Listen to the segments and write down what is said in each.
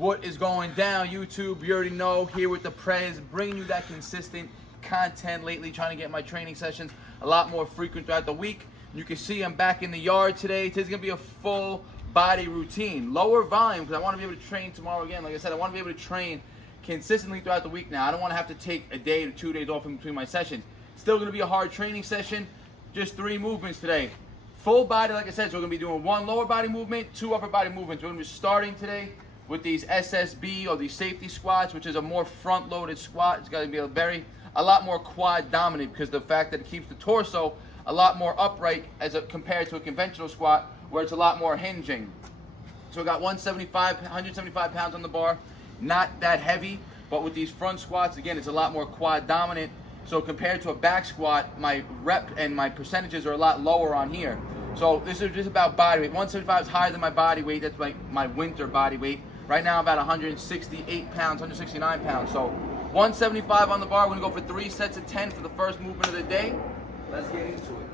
What is going down, YouTube? You already know, here with the Prez, bringing you that consistent content lately, trying to get my training sessions a lot more frequent throughout the week. You can see I'm back in the yard today. Today's gonna be a full body routine, lower volume, because I want to be able to train tomorrow again. Like I said, I want to be able to train consistently throughout the week now. I don't want to have to take a day or 2 days off in between my sessions. Still gonna be a hard training session, just 3 movements today. Full body, like I said, so we're gonna be doing 1 lower body movement, 2 upper body movements. We're gonna be starting today with these SSB or these safety squats, which is a more front-loaded squat. It's got to be a lot more quad dominant because the fact that it keeps the torso a lot more upright compared to a conventional squat where it's a lot more hinging. So we got 175 pounds on the bar, not that heavy, but with these front squats, again, it's a lot more quad dominant. So compared to a back squat, my rep and my percentages are a lot lower on here. So this is just about body weight. 175 is higher than my body weight. That's my winter body weight. Right now I'm about 168 pounds, 169 pounds. So 175 on the bar. We're gonna go for 3 sets of 10 for the first movement of the day. Let's get into it.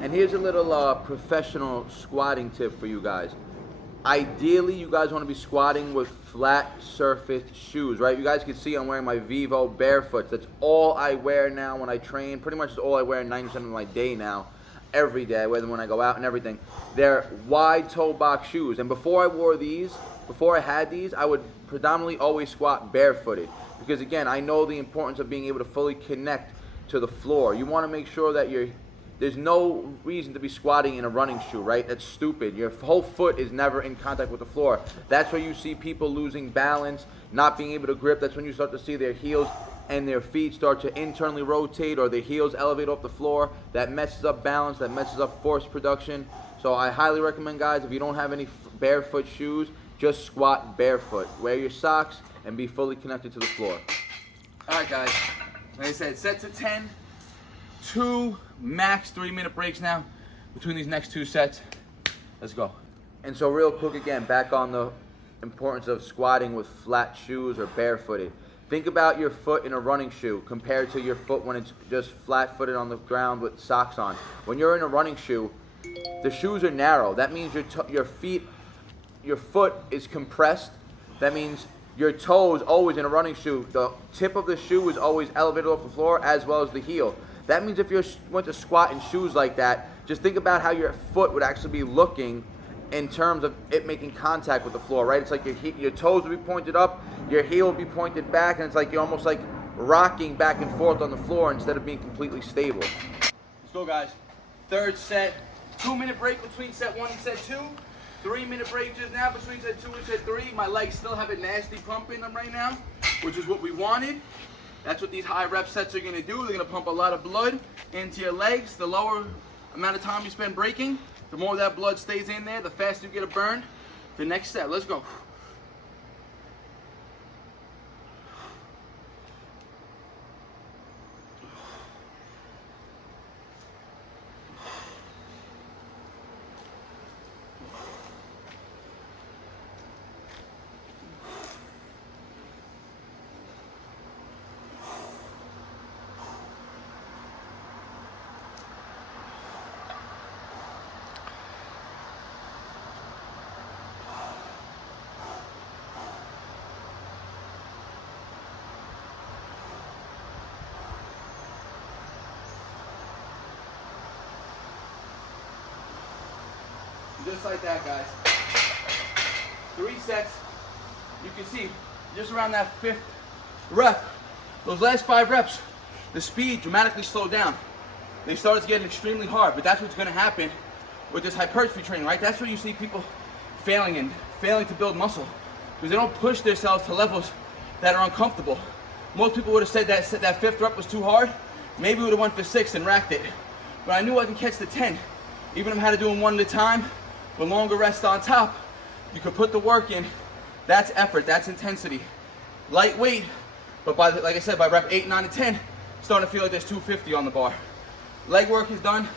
And here's a little professional squatting tip for you guys. Ideally, you guys want to be squatting with flat surface shoes, right? You guys can see I'm wearing my Vivo barefoots. That's all I wear now when I train. Pretty much all I wear 90% of my day now. Every day, whether when I go out and everything. They're wide toe box shoes. And before I wore these, before I had these, I would predominantly always squat barefooted. Because again, I know the importance of being able to fully connect to the floor. You want to make sure that there's no reason to be squatting in a running shoe, right? That's stupid. Your whole foot is never in contact with the floor. That's where you see people losing balance, not being able to grip. That's when you start to see their heels and their feet start to internally rotate or their heels elevate off the floor. That messes up balance, that messes up force production. So I highly recommend, guys, if you don't have any barefoot shoes, just squat barefoot. Wear your socks and be fully connected to the floor. All right, guys. Like I said, sets of 10, 2 max 3-minute breaks now between these next 2 sets. Let's go. And so real quick again, back on the importance of squatting with flat shoes or barefooted. Think about your foot in a running shoe compared to your foot when it's just flat-footed on the ground with socks on. When you're in a running shoe, the shoes are narrow. That means your foot is compressed. That means your toes always in a running shoe. The tip of the shoe is always elevated off the floor as well as the heel. That means if you went to squat in shoes like that, just think about how your foot would actually be looking in terms of it making contact with the floor, right? It's like your toes will be pointed up, your heel will be pointed back, and it's like you're almost like rocking back and forth on the floor instead of being completely stable. Let's go, guys. 3rd set, 2-minute break between set 1 and set 2. 3-minute break just now between set 2 and set 3. My legs still have a nasty pump in them right now, which is what we wanted. That's what these high rep sets are gonna do. They're gonna pump a lot of blood into your legs. The lower amount of time you spend breaking, the more that blood stays in there, the faster you get a burn. The next set, let's go. Just like that, guys. 3 sets. You can see just around that 5th rep, those last 5 reps, the speed dramatically slowed down. They started getting extremely hard, but that's what's going to happen with this hypertrophy training, right? That's where you see people failing to build muscle because they don't push themselves to levels that are uncomfortable. Most people would have said that 5th rep was too hard. Maybe we would have went for 6 and racked it. But I knew I could catch the 10. Even if I had to do them 1 at a time, with longer rest on top, you could put the work in. That's effort, that's intensity. Lightweight, but like I said, by rep 8, 9, and 10, starting to feel like there's 250 on the bar. Leg work is done,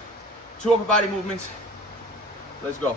2 upper body movements. Let's go.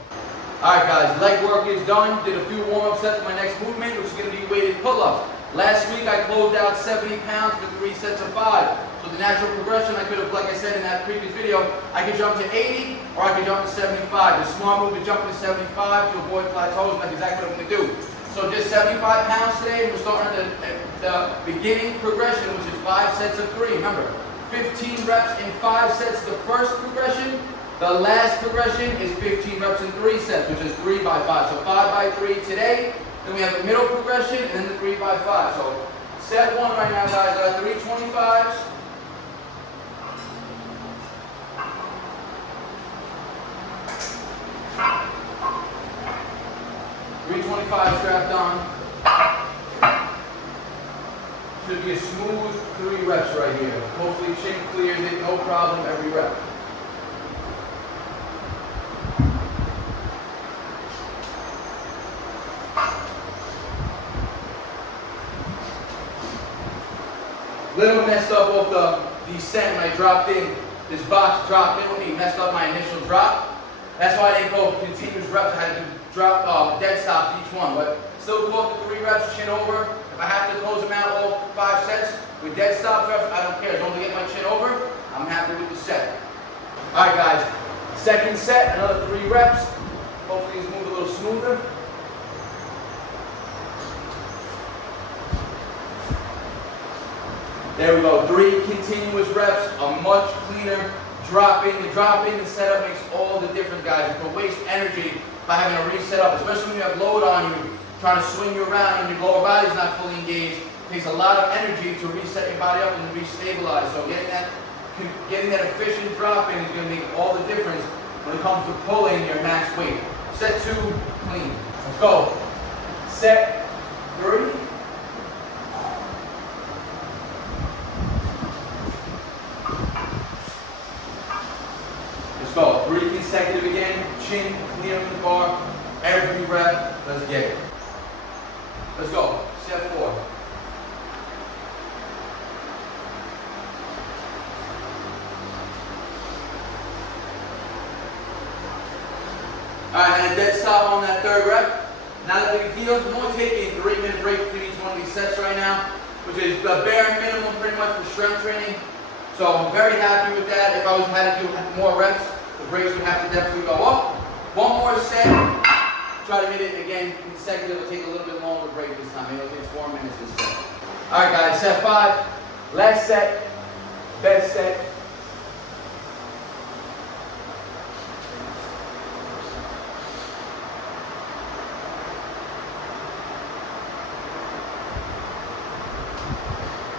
All right, guys, leg work is done. Did a few warm-up sets for my next movement, which is gonna be weighted pull-ups. Last week I closed out 70 pounds for 3 sets of 5. So the natural progression, I could have, like I said in that previous video, I could jump to 80 or I could jump to 75. The smart move is jumping to 75 to avoid plateaus, and that's exactly what I'm going to do. So just 75 pounds today. We're starting at the beginning progression, which is 5 sets of 3. Remember, 15 reps in 5 sets the first progression. The last progression is 15 reps in 3 sets, which is 3 by 5. So 5 by 3 today. Then we have the middle progression and then the 3 by 5. So set 1 right now, guys, I got 3 25s. Strapped on. Should be a smooth 3 reps right here. Hopefully chin clears it, no problem every rep. Little messed up off the descent when I dropped in. This box dropped in with me, messed up my initial drop. That's why I didn't go continuous reps. I had to drop dead stop each one, but still close to 3 reps, chin over. If I have to close them out all 5 sets with dead stop reps, I don't care. As long as I get my chin over, I'm happy with the set. All right, guys. Second set, another 3 reps. Hopefully these move a little smoother. There we go. 3 continuous reps, a much cleaner drop in. The drop in and setup makes all the difference, guys. You can waste energy by having to reset up, especially when you have load on you, trying to swing you around and your lower body's not fully engaged. It takes a lot of energy to reset your body up and re-stabilize. So getting that efficient drop in is going to make all the difference when it comes to pulling your max weight. Set 2, clean. Let's go. Set 3. Let's go. 3 consecutive again. Chin clearing the bar. Every rep. Let's get it. Let's go. Set 4. Alright, and a dead stop on that 3rd rep. Not a big deal. I'm only taking a 3-minute break between each one of these sets right now, which is the bare minimum pretty much for strength training. So I'm very happy with that. If I was had to do more reps, the breaks would have to definitely go up. One more set. Try to hit it again consecutive. It'll take a little bit longer break this time. Maybe it'll take 4 minutes this set. Alright guys, set 5. Last set. Best set.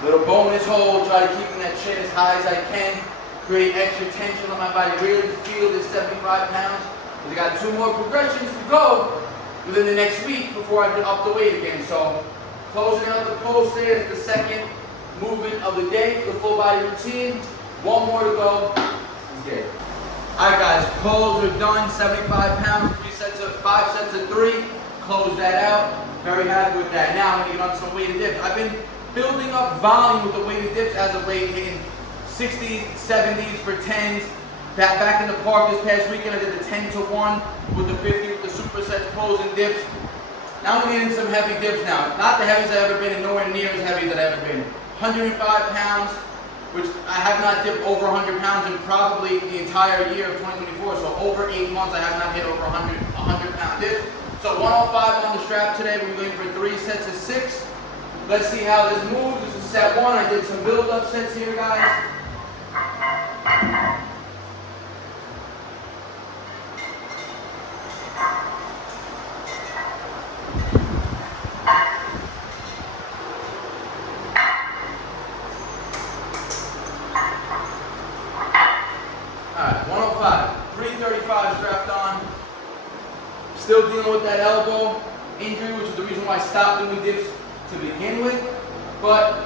Little bonus hold, try to keep that chin as high as I can. Create extra tension on my body. Really feel this 75 pounds. I got 2 more progressions to go within the next week before I get up the weight again. So closing out the pose there is the second movement of the day for the full body routine. 1 more to go. Let's get it. Alright guys, pose are done. 75 pounds, 5 sets of 3. Close that out. Very happy with that. Now I'm going to get on some weighted dips. I've been building up volume with the weighted dips as of late, hitting 60s, 70s for 10s. Back in the park this past weekend, I did the 10 to 1 with the 50 with the supersets, pulls and dips. Now I'm getting some heavy dips now. Not the heaviest I've ever been and nowhere near as heavy that I've ever been. 105 pounds, which I have not dipped over 100 pounds in probably the entire year of 2024. So over 8 months I have not hit over 100 pound dips. So 105 on the strap today. We're going for 3 sets of 6. Let's see how this moves. This is set 1. I did some build-up sets here, guys. Alright, 105. 335 strapped on. Still dealing with that elbow injury, which is the reason why I stopped doing dips to begin with, but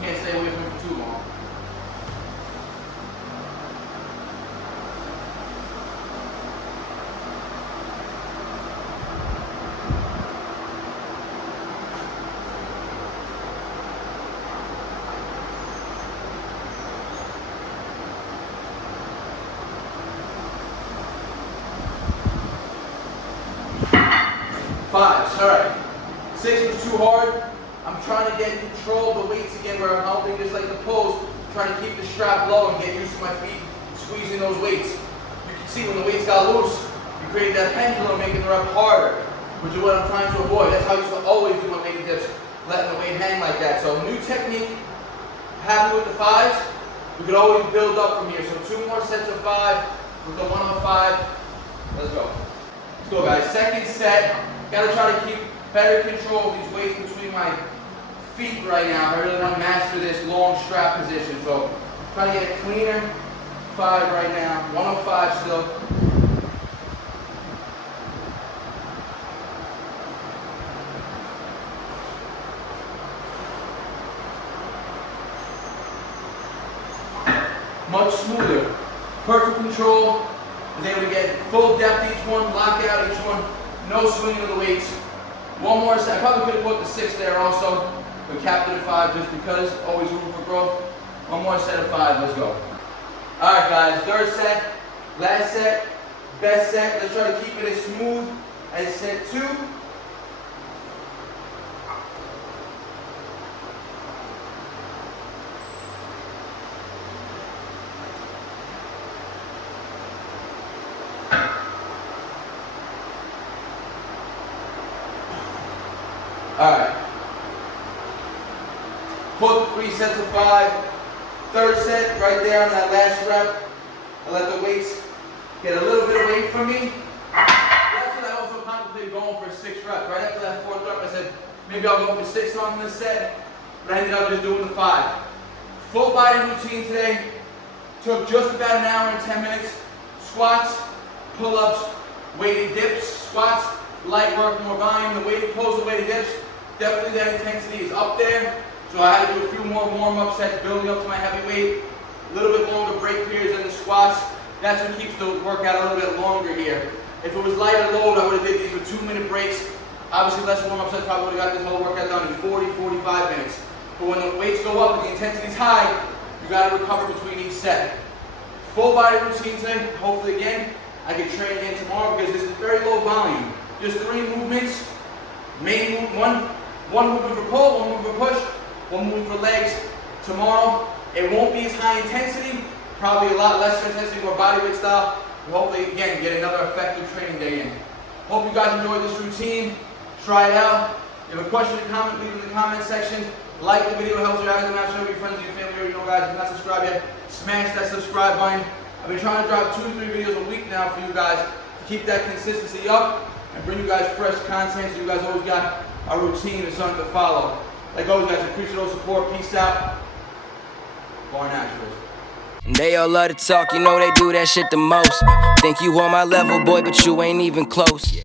can't stay away from it for too long. Fives, all right. 6 was too hard. I'm trying to get control of the weights again where I'm holding just like the pose, trying to keep the strap low and get used to my feet squeezing those weights. You can see when the weights got loose, you created that pendulum making the rep harder, which is what I'm trying to avoid. That's how I used to always do my mega dips, letting the weight hang like that. So new technique, happy with the 5s. We could always build up from here. So 2 more sets of 5 with the 1 on 5. Let's go. Let's go, guys. Second set. Gotta try to keep better control of these weights between my feet right now. I really want to master this long strap position. So try to get a cleaner 5 right now. 105 still. Much smoother. Perfect control. Was able to get full depth each one, lock out each one. No swinging of the weights. One more set. I probably could have put the 6 there also, but capped it at 5 just because. Always room for growth. One more set of 5. Let's go. All right, guys. Third set. Last set. Best set. Let's try to keep it as smooth as set 2. Alright. Pull 3 sets of 5. Third set, right there on that last rep. I let the weights get a little bit away from me. That's what I also contemplated going for 6 reps. Right after that 4th rep, I said, maybe I'll go for 6 on this set. But I ended up just doing the 5. Full body routine today. Took just about an hour and 10 minutes. Squats, pull-ups, weighted dips, squats, light work, more volume. The weighted pulls, the weighted dips. Definitely that intensity is up there. So I had to do a few more warm-up sets building up to my heavy weight. A little bit longer break periods in the squats. That's what keeps the workout a little bit longer here. If it was lighter load, I would have did these with 2-minute breaks. Obviously less warm-up sets, probably would have got this whole workout done in 40, 45 minutes. But when the weights go up and the intensity is high, you got to recover between each set. Full body routine today. Hopefully again, I can train again tomorrow because this is very low volume. Just 3 movements. Main move, one movement for pull, 1 movement for push, 1 movement for legs. Tomorrow, it won't be as high intensity, probably a lot less intensity, more bodyweight style. We'll hopefully, again, get another effective training day in. Hope you guys enjoyed this routine. Try it out. If you have a question or comment, leave it in the comment section. Like the video, it helps your algorithm. Show your friends and your family. You know, guys, if you're not subscribed yet, smash that subscribe button. I've been trying to drop 2 to 3 videos a week now for you guys to keep that consistency up and bring you guys fresh content so you guys always got a routine and something to follow. Like always, guys, appreciate all the support. Peace out. BARNATURALS. They all love to talk, you know they do that shit the most. Think you on my level, boy, but you ain't even close.